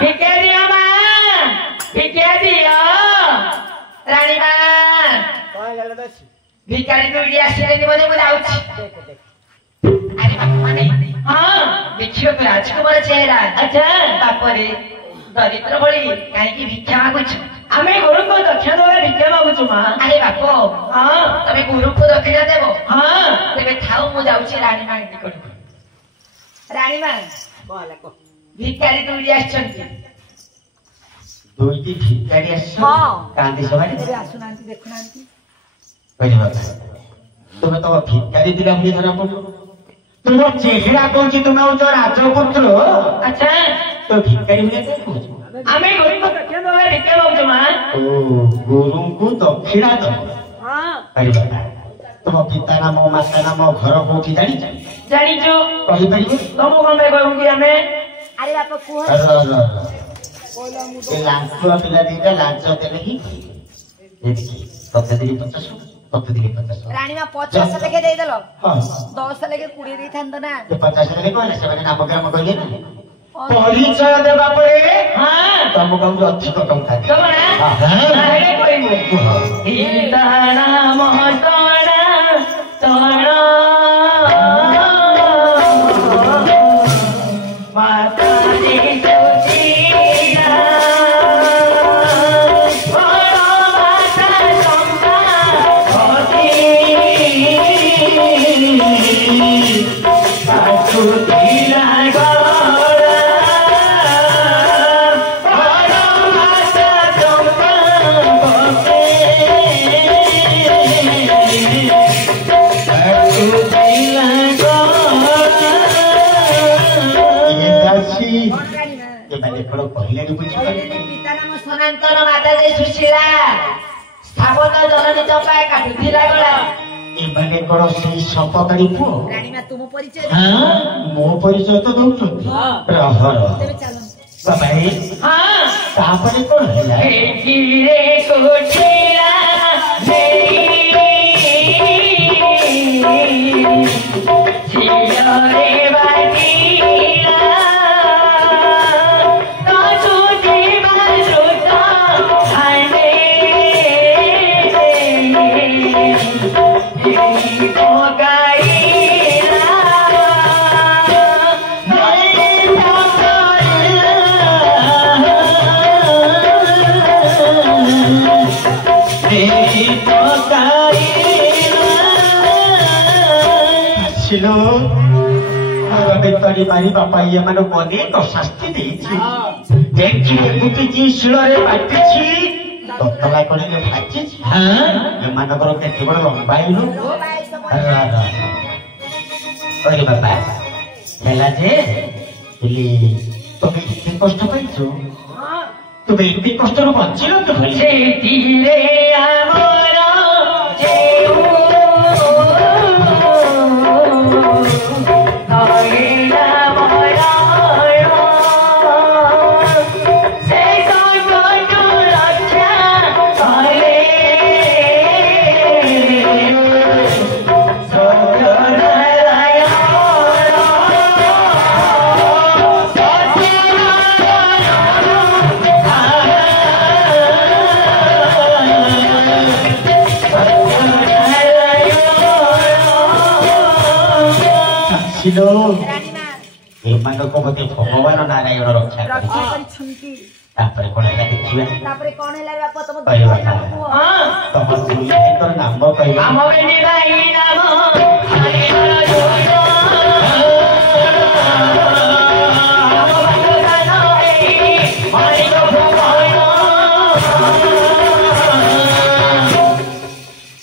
भिक्षा दियो मां भिक्षा दियो रानी मां कौन गल दसी भिखारी दुई आसिले नि बोले मुझे आउछ अरे बाप माने हां देखियो तो राजकुमार चेहरा अच्छा बाप रे दरिद्र बड़ी काहे की भिक्षा मागुछ आमे गुरु को दक्षिणा देबे भिक्षा मागुछु मां अरे बाप हां तमे गुरु को दक्षिणा देबो हां तेबे थाउ मु जाउछि रानी मां निकट रानी मां बोला को भिखारी दुई आछंती दुईटी भिखारी आछ हां कांदी सवारी तेरे आसुनांती देखुनांती कहि बाबा तुम तो भिखारी दिला भली धरा पड़ो तुम चेहरा कोची तुम जो राजपुत्र अच्छा तो भिखारी भली के कहू आमे गुरु को दक्षिणा देबे भिक्षा मागुछु मां ओ गुरु को दक्षिणा दो हां कहि बाबा तुम पिता नाम माता नाम घर कोठी जानी जानिछु कहि परिबो तुम कोन पे कहू कि हमें अरे बाप कुह ए लांचुआ पिला दीटा लांच देले ही देखि प्रतिदिन 50 प्रतिदिन 50 रानी मां 50 लेके दे देलो हां 10 लेके 20 देई थांत ना ये 50 लेके कहले से माने नामग्राम कहले ना परिचय देबा परे हां तुमको अधिक टंका तुम ना हां हेडे कहू हिताना महताना ताना माता रे सोचिया बड़ा माता चंपा होती सासु दिला गड़ा बड़ा माता चंपा होती सासु दिला कौन रानी मां ये मैंने थोड़ा पहले नहीं पूछा पिता नाम सनातन माता जे सुशीला स्थापन जननी चंपा काटुथिला गला ये मैंने थोड़ा से सपकारी पो रानी मां तुम परिचय हां मो परिचय तो दउछ रहर देबे चलो बाबा हां तापरे कोन हैला रे कोठिला रे बाटीला काजू देवा सुता खाने तो गाईला ছিলো বেতরি মারি বাপা ইয়ে মানে অনেক শাস্তি দিয়েছি দেখি এগুটি যে শিଳରେ বাটিছি ততলা করে ভাজিছি হ্যাঁ এମାନଙ୍କର କେତେ ବଡ଼ ଲମ୍ବା ହେଇলো अरे बाबा ହେଲା ଯେ ହେଲେ ତମେ ଏତେ କଷ୍ଟ ପାଇছো ତୁମେ ଏତେ କଷ୍ଟରୁ ବଞ୍ଚିଲ ତ ଭଳି ସେତିରେ ଆମର ছিল रानी मां ଏମାନଙ୍କ ବୋଧେ ଭଗବାନ ନାରାୟଣ ରକ୍ଷା रक्षा କରିବେ करी छुंकी ତାପରେ କଣ ହେଲା ଦେଖିବା तापरे कौन हैला बाप तुम କହିବା नाम कुह हां ତମ ସ୍ତ୍ରୀଙ୍କର ନାମ କହିବା ଆମ ବେଲି ଭାଇ